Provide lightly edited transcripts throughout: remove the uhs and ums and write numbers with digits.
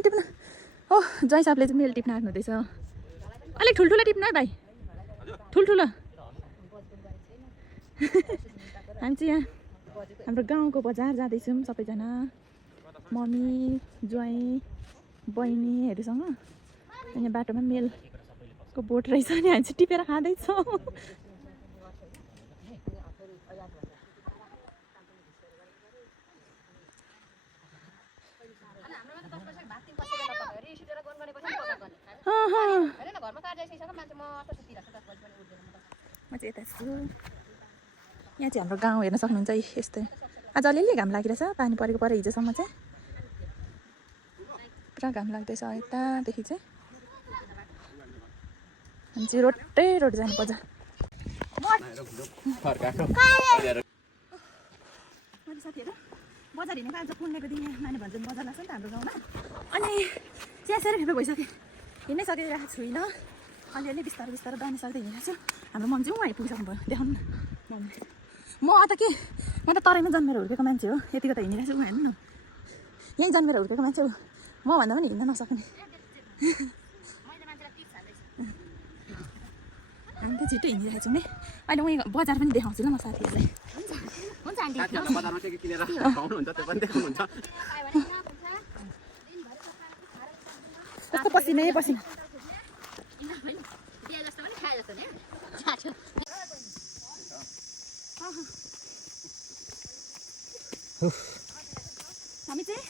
टिप्न ओह जय साहबले चाहिँ मेल टिप्न आउनुहुँदैछ अलिक ठुल्ठुलो टिप्नु है भाइ ठुल्ठुलो हामी चाहिँ यहाँ हाम्रो गाउँको बजार जाँदैछौँ सबैजना मम्मी ज्वाइँ बहिनीहरूसँग यहाँ बाटोमा मेलको बोट रहेछ नि हामी चाहिँ टिपेर खाँदैछौँ म चाहिँ यता छु यहाँ चाहिँ हाम्रो गाउँ हेर्न सक्नुहुन्छ यस्तै आज अलिअलि घाम लागिरहेछ पानी परेको पर हिजोसम्म चाहिँ पुरा घाम लाग्दैछ यतादेखि चाहिँ हामी चाहिँ रोडै रोड जानु पर्छ साथीहरू बजार हिँडेको आज पुण्यको दिन माने भन्छन् बजार लाग्छ नि त हाम्रो गाउँमा अनि चियासेर खेपे भइसक्यो हिँड्नै सकिरहेको छुइनँ अलिअलि बिस्तारो बिस्तारो बानी सक्दै हिँडेको छु हाम्रो मम्मी चाहिँ उहाँ आइपुगिसक्नु भयो देखाउनु न म त के म त तराईमा जन्मेर हुर्केको मान्छे हो यतिको त हिँडिरहेको छु हेर्नु न यहीँ जन्मेर हुर्केको मान्छे हो म भन्दा पनि हिँड्न नसक्ने हामी त छिटो हिँडिरहेको छौँ नि अहिले उहीँ बजार पनि देखाउँछु ल म साथीहरूलाई कस्तो पसिनै पसिना हामी चाहिँ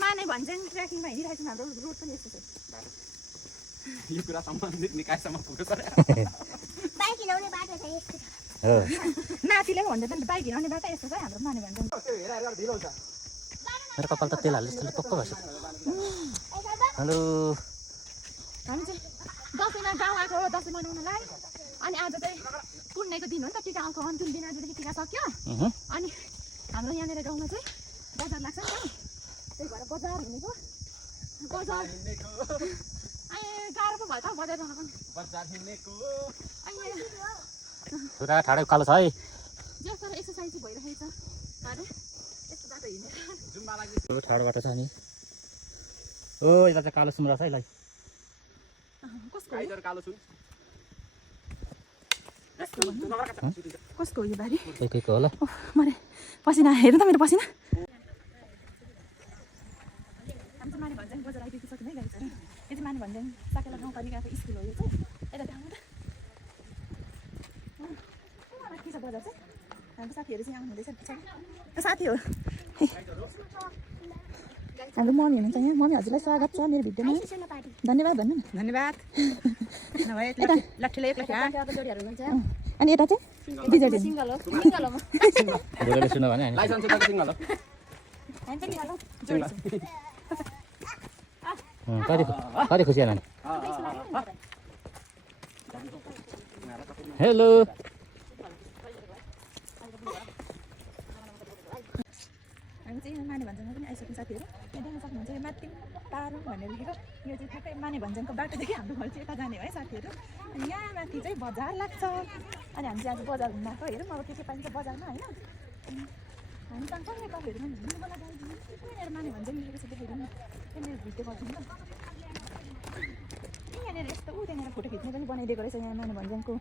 माने भन्छन् ट्रेकिङमा हिँडिरहेको छौँ हाम्रो रोड पनि यस्तो छ यो कुरा सम्बन्धित निकायसम्म पुग्छ बाइक हिँडाउने बाटो छ यस्तो नातिले पनि भन्दै पनि बाइक हिँडाउने बाटो यस्तो छ हाम्रो माने भन्छन् मेरो कपाल त तेल हाल्दै जस्तो पक्क भएछ हेलो हामी चाहिँ दसैँमा गाउँ आएको हो दसैँ मनाउनलाई अनि आज चाहिँ पुण्यको दिन हो नि त टिका आएको अन्तिम दिन आजदेखि टिका सक्यो अनि हाम्रो यहाँनिर गाउँमा चाहिँ बजार लाग्छ नि त त्यही भएर बजार हिँडेको बजार गाह्रो पो भयो त बजार जान पनि पुरा ठाडो कालो छ है जस्तो एक्सर्साइज भइरहेको छ अरे यस्तो बाटो हिँडेर ठाडो बाटो छ नि ओ यता चाहिँ कालो सुन रहेछ है ल कसको हो यो बारी कोहीको होला मरे पसिना हेर्नु त मेरो पसिना हामी चाहिँ माने भन्छन् बजार आइपुगिसक्यो है गाडी छ यो चाहिँ माने भन्छन् साकेला गाउँपालिकाको स्कुल हो यो चाहिँ यता देखाउनु त के छ बजार चाहिँ हाम्रो साथीहरू चाहिँ आउनु हुँदैछ पछाडि साथी हो हाम्रो मम्मी हुनुहुन्छ यहाँ मम्मी हजुरलाई स्वागत छ मेरो भिडियोमा धन्यवाद भन्नु न धन्यवाद अनि यता चाहिँ बिजेडी सुन भने कति खुसी नानी हेलो हामी चाहिँ माने भन्छन् पनि आइसक्नु साथीहरू यहाँ देख्न सक्नुहुन्छ यो माथि तारुङ भनेर लेखेको यो चाहिँ ठ्याक्कै माने भन्छनको बाटोदेखि हाम्रो घर चाहिँ यता जाने हो है साथीहरू अनि यहाँ माथि चाहिँ बजार लाग्छ अनि हामी चाहिँ आज बजार घुम्न आएको हेरौँ अब के पाइन्छ बजारमा होइन हामी सँगसँगै तपाईँहरू पनि हिँड्नुको लागि यहाँनिर माने भन्छन् लेखेको छ देखाइदिउँ न त्यहाँनिर भिडियो गर्छौँ त यहाँनिर यस्तो त्यहाँनिर फोटो खिच्ने पनि बनाइदिएको रहेछ यहाँ माने भन्छनको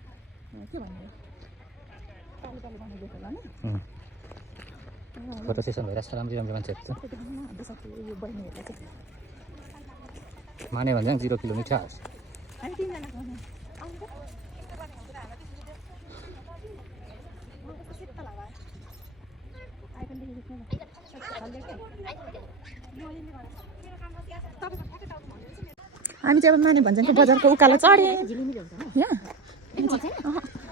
के भन्ने पालो पालो बनाइदिएको होला नि फोटो सेसन भइरहेको छ राम्रो राम्रो मान्छेहरू छ माने भन्छ 0 किलोमिटर हामी चाहिँ अब माने भन्छनको बजारको उकालो चढे यहाँ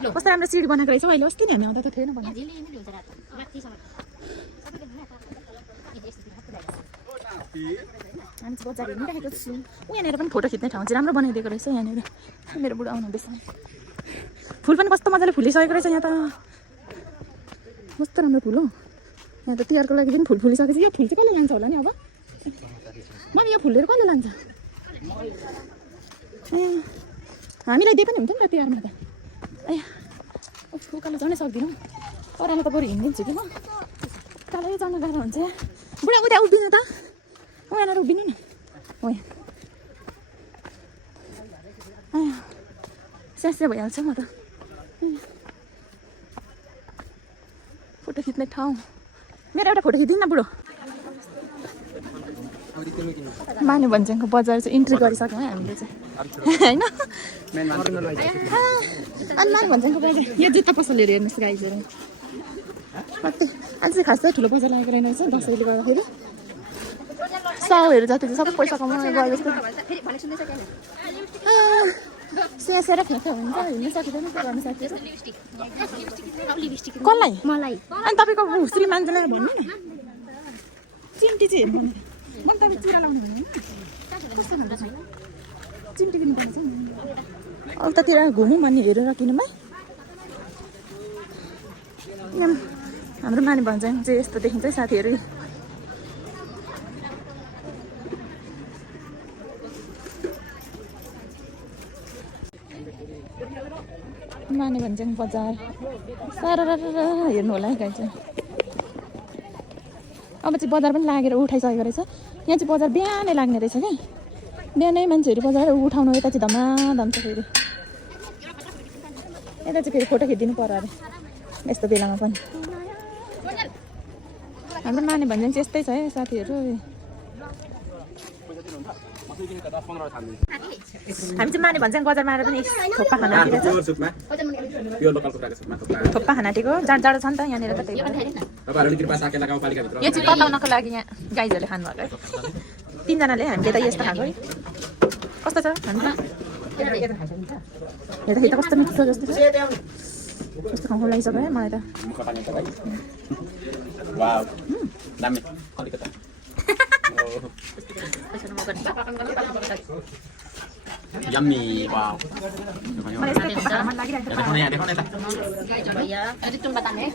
कस्तो राम्रो सिडी बनाएको रहेछ अहिले अस्ति नि हामी आउँदा त थिएन भने हामी चाहिँ बजार हिँडिरहेको छु यहाँनिर पनि फोटो खिच्ने ठाउँ चाहिँ राम्रो बनाइदिएको रहेछ यहाँनिर मेरो बुढा आउनुहुँदैछ फुल पनि कस्तो मजाले फुलिसकेको रहेछ यहाँ त कस्तो राम्रो फुल हो यहाँ त तिहारको लागि पनि फुल फुलिसकेपछि यो फुल चाहिँ कसले लान्छ होला नि अब मम्मी यो फुल लिएर कसले लान्छ हामीलाई दिए पनि हुन्थ्यो नि त तिहारमा त आया उकालो झनै सक्दिनँ ओह्रालो त बरु हिँडिदिन्छु कि म कालै चढ्न गाह्रो हुन्छ बुढा उता उभिनु त उहाँनिर उभिनु न हो आया स्यास्या भइहाल्छ म त फोटो खिच्ने ठाउँ मेरो एउटा फोटो खिचिदिनु न बुढो माने भन्ज्याङको बजार चाहिँ इन्ट्री गरिसक्यौँ है हामीले चाहिँ होइन अनि माने भन्ज्याङको बजार यो जुत्ता पसलहरू हेर्नुहोस् गाइजहरू कति अहिले चाहिँ खास चाहिँ ठुलो बजार लागेको रहेन रहेछ दसैँले गर्दाखेरि 100हरू जति चाहिँ सबै पैसा कमाउनु गयो जस्तो स्यासेर फ्याँक्या हुन्छ हिँड्नु सकिँदैन के गर्नु साथीहरू कसलाई मलाई अनि तपाईँको हुस्री मान्छेलाई भन्नु न चिम्टी चाहिँ हेर्नु म तपाईँ चुरा लाउनु भने कस्तो हुन्छ चिम्टी किन्नु पर्छ उतातिर घुमौँ अनि हेरेर किनौँ है हाम्रो माने भन्ज्याङ चाहिँ यस्तो देखिन्छ है साथीहरू माने भन्ज्याङ बजार सारा हेर्नु होला है गाई चाहिँ अब चाहिँ बजार पनि लागेर उठाइसकेको रहेछ यहाँ चाहिँ बजार बिहानै लाग्ने रहेछ क्या बिहानै मान्छेहरू बजार उठाउनु यता चाहिँ धमाधम छ फेरि यता चाहिँ फेरि फोटो खिचिदिनु पर्यो अरे यस्तो बेलामा पनि हाम्रो माने भन्ज्याङ चाहिँ यस्तै छ है साथीहरू हामी चाहिँ माने भन्ज्याङ बजारमा आएर पनि थोप्पा खाना थोप्पा खाना आँटेको जाडो छ नि त यहाँनिर त त्यही यो चाहिँ तताउनको लागि यहाँ गाइजहरूले खानुभएको है 3 जनाले हामीले त यस्तो खाएको है कस्तो छ हामीमा हेर्दाखेरि त कस्तो मिठो जस्तो छ कस्तो खाउँ लागिसक्यो है मलाई त Yummy, wow. मलाई यस्तो खाना मन लागिरहेको छ देखो ना भैया अझै टुम्बा ताने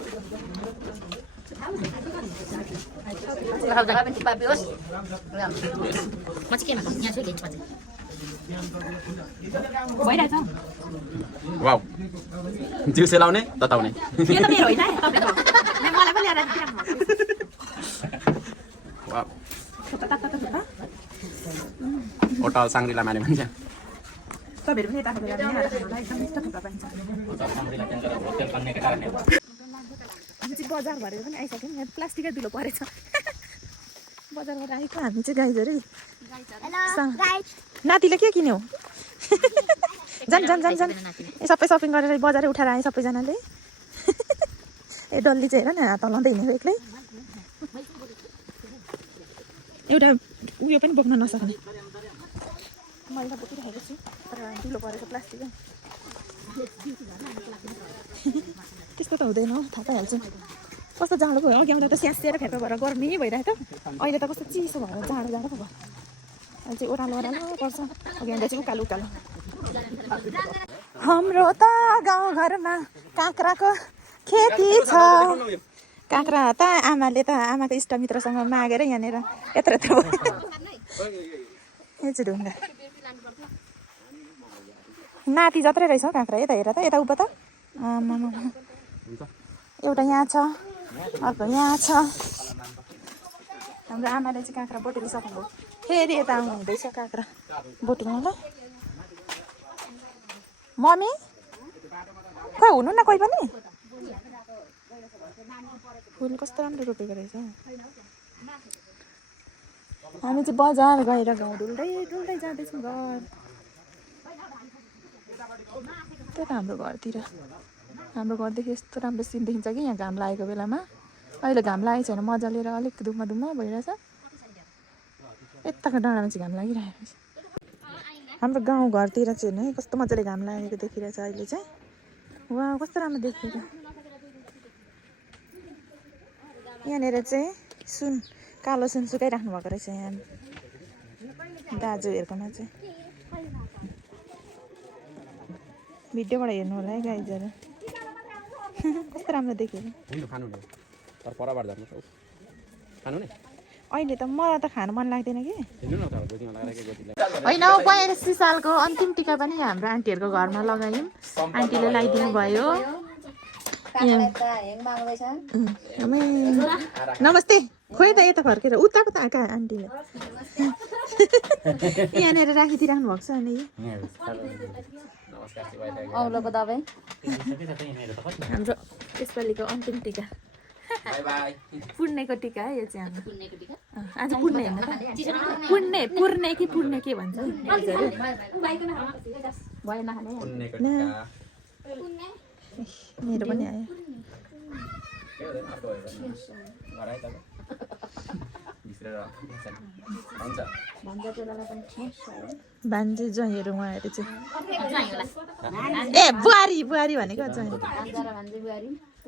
म चाहिँ केमा यहाँ छु लेख्छु भइरहेछ Wow. Diusi laउने तताउने. यो त मेरो होइन है तपाईँको मलाई पनि ल्याएर दिइराख्नु Wow. थोप्पा थोप्पा Hotel Shangri-La माने भन्छ. तपाईँहरू पनि यता खाएर एकदम मिठो थोप्पा पाइन्छ हामी चाहिँ बजार भरेर पनि आइसक्यौँ यहाँ प्लास्टिकै धुलो परेछ बजारबाट आएको हामी चाहिँ गाइजहरू नातिले के किन्यौ जान ए सबै सपिङ गरेर बजारै उठाएर आयो सबैजनाले ए डल्ली चाहिँ हेर न हात हलाउँदै हिँडेको एक्लै एउटा उयो पनि बोक्न नसक्ने मैले त बोकिरहेको छु तर धुलो परेको प्लास्टिक त्यस्तो त हुँदैन थाहा पाइहाल्छु कस्तो जाडो भयो अघि आउँदा त स्यासेर फ्याँको भएर गर्मी भइरहेको थियो अहिले त कस्तो चिसो भएर जाडो पो भयो अहिले चाहिँ ओह्रालो पर्छ अघि आउँदा चाहिँ उकालो हाम्रो त गाउँघरमा काँक्राको खेती छ काँक्रा त आमाले त आमाको इष्टमित्रसँग मागेर यहाँनिर यत्रो भयो यो चाहिँ ढुङ्गा नाति जत्रै रहेछ हौ काँक्रा यता हेर त यता उप त एउटा यहाँ छ अर्को यहाँ छ हाम्रो आमाले चाहिँ काँक्रा बोटिसक्नुभयो फेरि यता आउनु हुँदैछ काँक्रा बोटिनुलाई मम्मी खोइ हुनु न कोही पनि फुल कस्तो राम्रो रोपेको रहेछ हामी चाहिँ बजार गएर गाउँ डुल्दै जाँदैछौँ घर त्यही त हाम्रो घरतिर हाम्रो घरदेखि यस्तो राम्रो सिन देखिन्छ कि यहाँ घाम लागेको बेलामा अहिले घाम लागेको छैन मजा लिएर अलिक धुम्म भइरहेछ यताको डाँडामा चाहिँ घाम लागिरहेको छ हाम्रो गाउँ घरतिर चाहिँ हेर्नु है कस्तो मजाले घाम लागेको देखिरहेछ अहिले चाहिँ वा कस्तो राम्रो देखिएको यहाँनिर चाहिँ कालो सुन सुकाइराख्नु भएको रहेछ यहाँ दाजुहरूकोमा चाहिँ भिडियोबाट हेर्नु होला है गाइजहरू कस्तो राम्रो देखेको तर परबाट जानुपर्छ खानु नि अहिले त मलाई त खानु मन लाग्दैन कि हिँड्नु न त गोजीमा लगाएर गोजीलाई होइन 82 सालको अन्तिम टिका पनि हाम्रो आन्टीहरूको घरमा लगायौँ आन्टीले लगाइदिनु भयो नमस्ते खोइ त यता फर्केर उताको त आएका आन्टीले यहाँनिर राखिदिइराख्नु भएको छ अनि औलोको दबाई हाम्रो यसपालिको अन्तिम टिका बाई बाई पुर्णेको टिका है यो चाहिँ हाम्रो पुण्यको टिका आज पुर्णे होइन त पुर्णे कि पुर्णे के भन्छ भएन खाने पुण्यको टिका मेरो पनि आयो के हो अर्को गराइ त बिस्रेर हुन्छ भान्जी ज्वाइँहरू उहाँहरू चाहिँ ए बुहारी बुहारी भनेको ज्वाइँ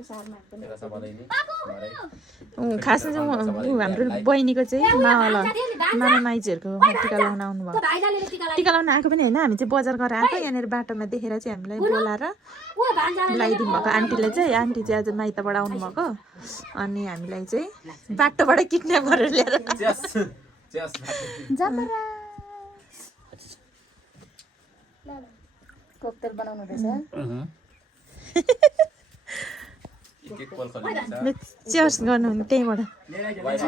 तेरा सबैले नि गराइ खासमा चाहिँ हाम्रो बहिनीको चाहिँ मामा माइजहरूको टिका लगाउन आउनुभयो टिका लगाउन आएको पनि होइन हामी चाहिँ बजार गरेर आएको यहाँनिर बाटोमा देखेर चाहिँ हामीलाई बोलाएर लगाइदिनु भएको आन्टीले चाहिँ आन्टी चाहिँ आज माइतबाट आउनुभएको अनि हामीलाई चाहिँ बाटोबाट किडन्याप गरेर ल्याएर कोकतेल बनाउनु रहेछ चेयर्स गर्नुहुने त्यहीँबाट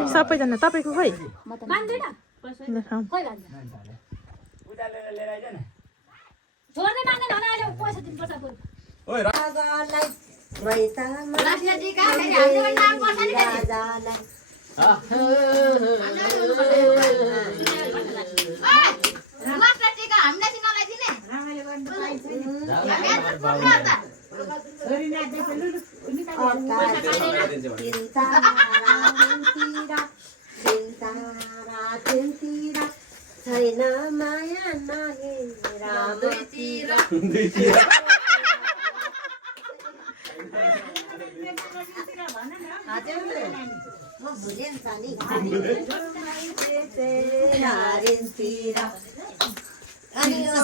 सबैजना तपाईँको खोइ छैन माया नहे रामतिर म भुलिन्छ नि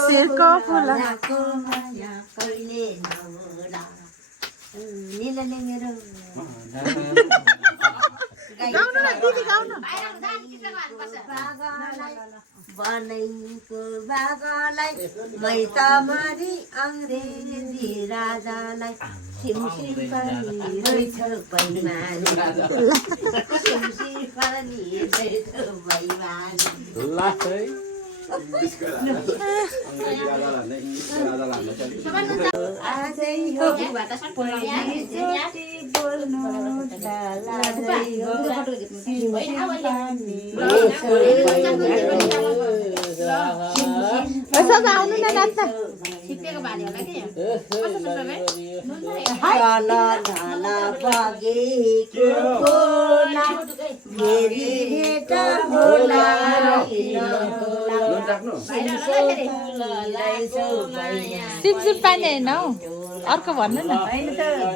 शेरको फुल कहिले नहोला निलले मेरो गाउनु न दिदी गाउनु बनैको बागलाई मैत मारी अङ्ग्रेजी राजालाई सिमसिम पनि रहेछ बैमानी सिमसिम पनि रहेछ बैमानी लास्टै अङ्ग्रेजी राजालाई हाल्ने इङ्ग्लिस राजालाई हाल्ने आजै हो बोल्नु लाजै हो आउनु न नाच्छ ढल ढल बगेको खोला फेरि भेट होला सिमसिम पानी होइन हौ अर्को भन्नु न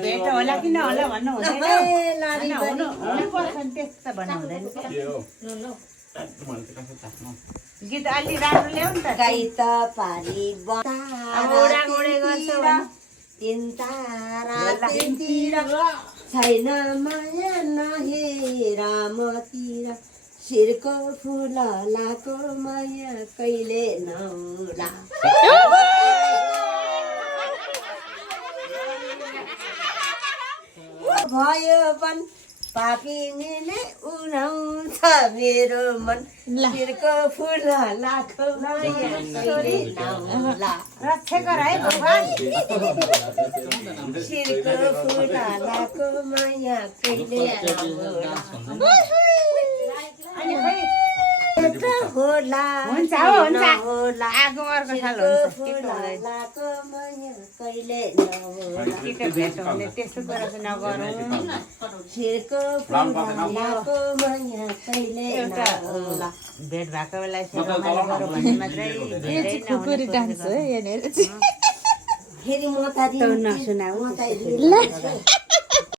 भेट होला कि नहोला भन्नु हुँदैन गीत अलि राम्रो ल्याउ नि त गाई त पारी तिन तारा तिनतिर छैन माया नहे रामतिर शिरको फुल लाको माया कहिले नौला भयो वन पापिनीले उडाउँछ मेरो मन शिरको फुल लाको माया कहिले नौला रक्षा गर है भगवान शिरको फुल लाको माया कहिले नौला अनि खोइ होला हुन्छ हो हुन्छ आगो अर्को साल हुन्छ लाको माया कहिले नौला के भेट हुने त्यस्तो कुरा चाहिँ नगरौँ शिरको फुल लाको माया कहिले नौला भेट भएको बेला यसो रमाइलो गरौँ भने मात्रै धेरै खुकुरी डान्स हो यहाँनिर चाहिँ फेरि म त नसुनाऊ म त